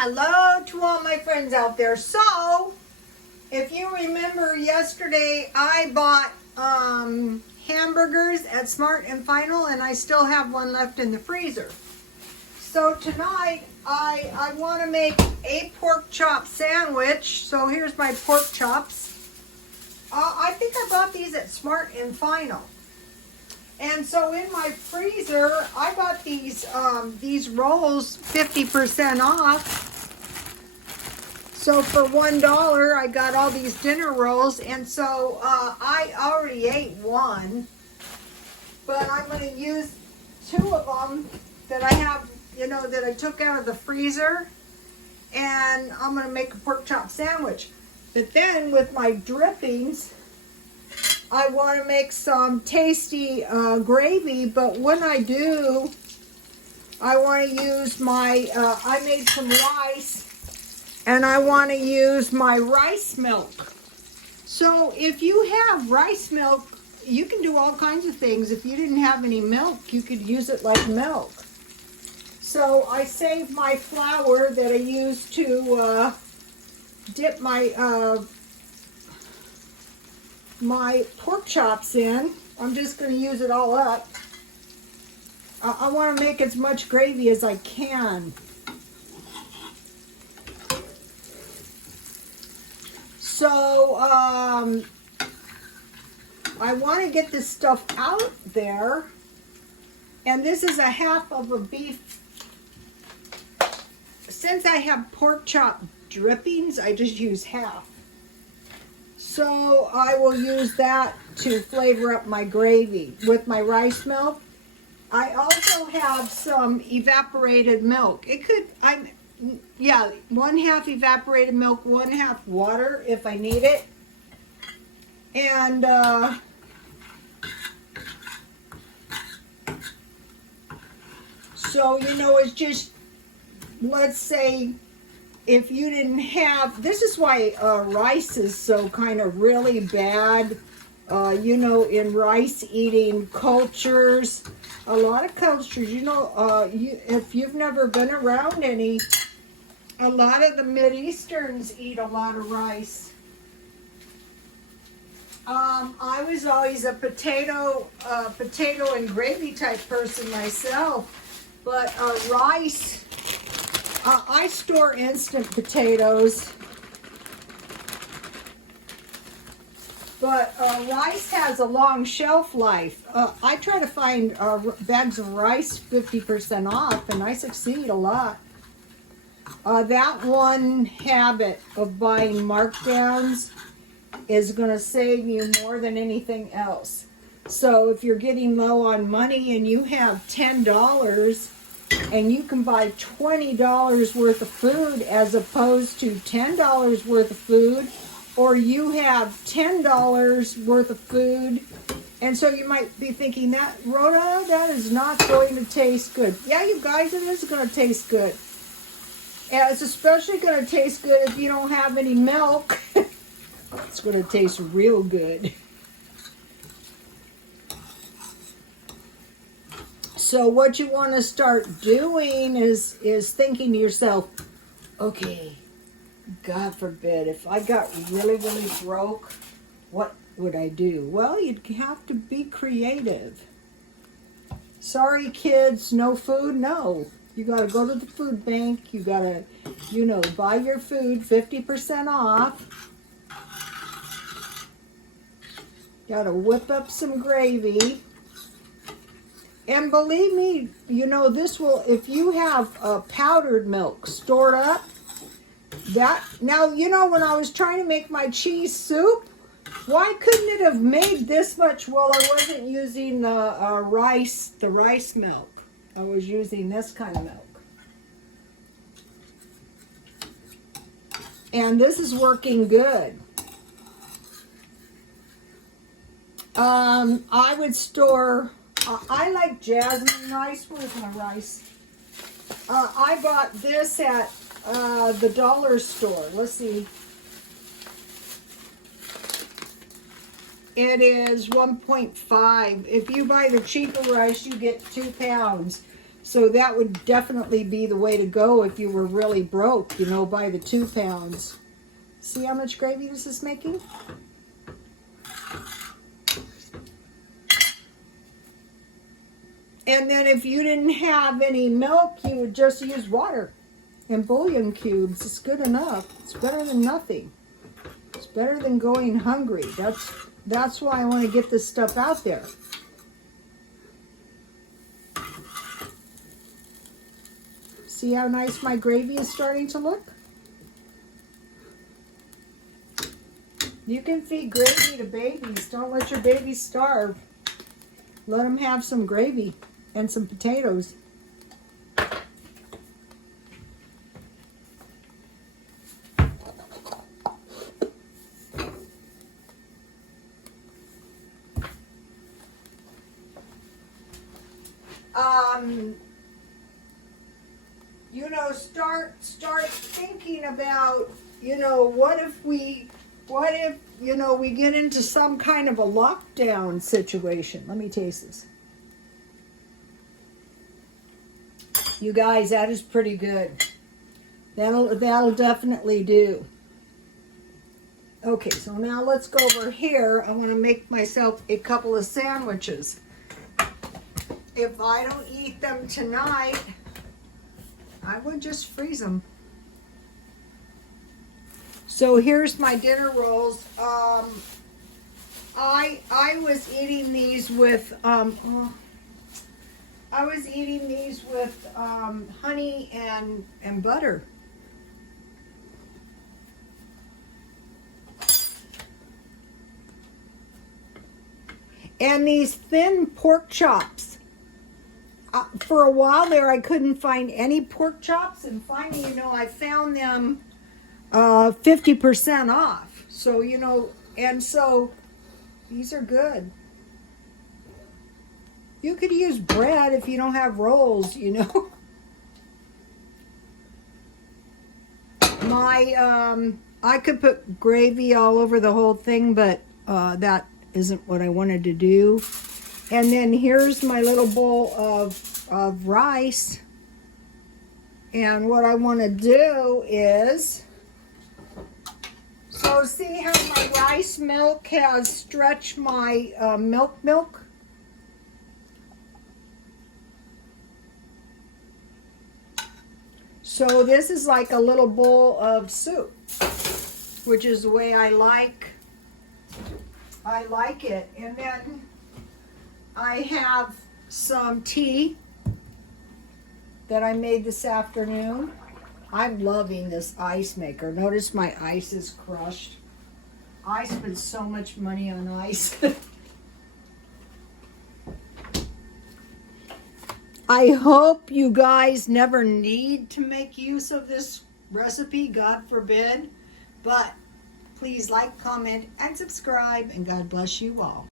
Hello to all my friends out there. So, if you remember yesterday, I bought hamburgers at Smart and Final, and I still have one left in the freezer. So tonight, I want to make a pork chop sandwich. So here's my pork chops. I think I bought these at Smart and Final. And so in my freezer, I bought these rolls 50% off. So for $1, I got all these dinner rolls, and so I already ate one, but I'm going to use two of them that I have, that I took out of the freezer, and I'm going to make a pork chop sandwich. But then with my drippings, I want to make some tasty gravy, but when I do, I want to use my, I made some rice, and I want to use my rice milk. So if you have rice milk, you can do all kinds of things. If you didn't have any milk, you could use it like milk. So I saved my flour that I used to dip my my pork chops in. I'm just going to use it all up. I want to make as much gravy as I can. So, I want to get this stuff out there, and this is a half of a beef. Since I have pork chop drippings, I just use half. So, I will use that to flavor up my gravy with my rice milk. I also have some evaporated milk. Yeah, 1/2 evaporated milk, 1/2 water if I need it. And so, it's just, let's say, if you didn't have, this is why rice is so kind of really bad, in rice eating cultures. A lot of cultures, if you've never been around any, a lot of the Mideasterns eat a lot of rice. I was always a potato and gravy type person myself, but rice, I store instant potatoes, but rice has a long shelf life. I try to find bags of rice 50% off, and I succeed a lot. That one habit of buying markdowns is going to save you more than anything else. So if you're getting low on money and you have $10 and you can buy $20 worth of food as opposed to $10 worth of food, or you have $10 worth of food, and so you might be thinking, Rhoda, that is not going to taste good. Yeah, you guys, it is going to taste good. And it's especially going to taste good if you don't have any milk. It's going to taste real good. So what you want to start doing is thinking to yourself, okay, God forbid, if I got really, really broke, what would I do? Well, you'd have to be creative. Sorry, kids, no food? No. You got to go to the food bank. You got to, buy your food 50% off. Got to whip up some gravy. And believe me, this will, if you have powdered milk stored up, now, when I was trying to make my cheese soup, why couldn't it have made this much? Well, I wasn't using the rice milk. I was using this kind of milk. And this is working good. I would store, I like jasmine rice. Where's my rice? I bought this at the dollar store. Let's see. It is 1.5. If you buy the cheaper rice, you get 2 pounds. So that would definitely be the way to go if you were really broke, you know, buy the 2 pounds. See how much gravy this is making? And then if you didn't have any milk, you would just use water and bouillon cubes. It's good enough. It's better than nothing. It's better than going hungry. That's why I want to get this stuff out there. See how nice my gravy is starting to look? You can feed gravy to babies. Don't let your babies starve. Let them have some gravy and some potatoes. You know, start thinking about, you know, what if, you know, we get into some kind of a lockdown situation. Let me taste this. You guys, that is pretty good. That'll definitely do. Okay, so now let's go over here. I want to make myself a couple of sandwiches. If I don't eat them tonight, I would just freeze them. So here's my dinner rolls. I was eating these with honey and butter. And these thin pork chops. For a while there, I couldn't find any pork chops, and finally, you know, I found them 50% off. So, you know, and so these are good. You could use bread if you don't have rolls, you know. I could put gravy all over the whole thing, but that isn't what I wanted to do. And then here's my little bowl of rice. And what I want to do is, so see how my rice milk has stretched my milk? So this is like a little bowl of soup, which is the way I like it. And then I have some tea that I made this afternoon. I'm loving this ice maker. Notice my ice is crushed. I spend so much money on ice. I hope you guys never need to make use of this recipe, God forbid. But please like, comment, and subscribe, and God bless you all.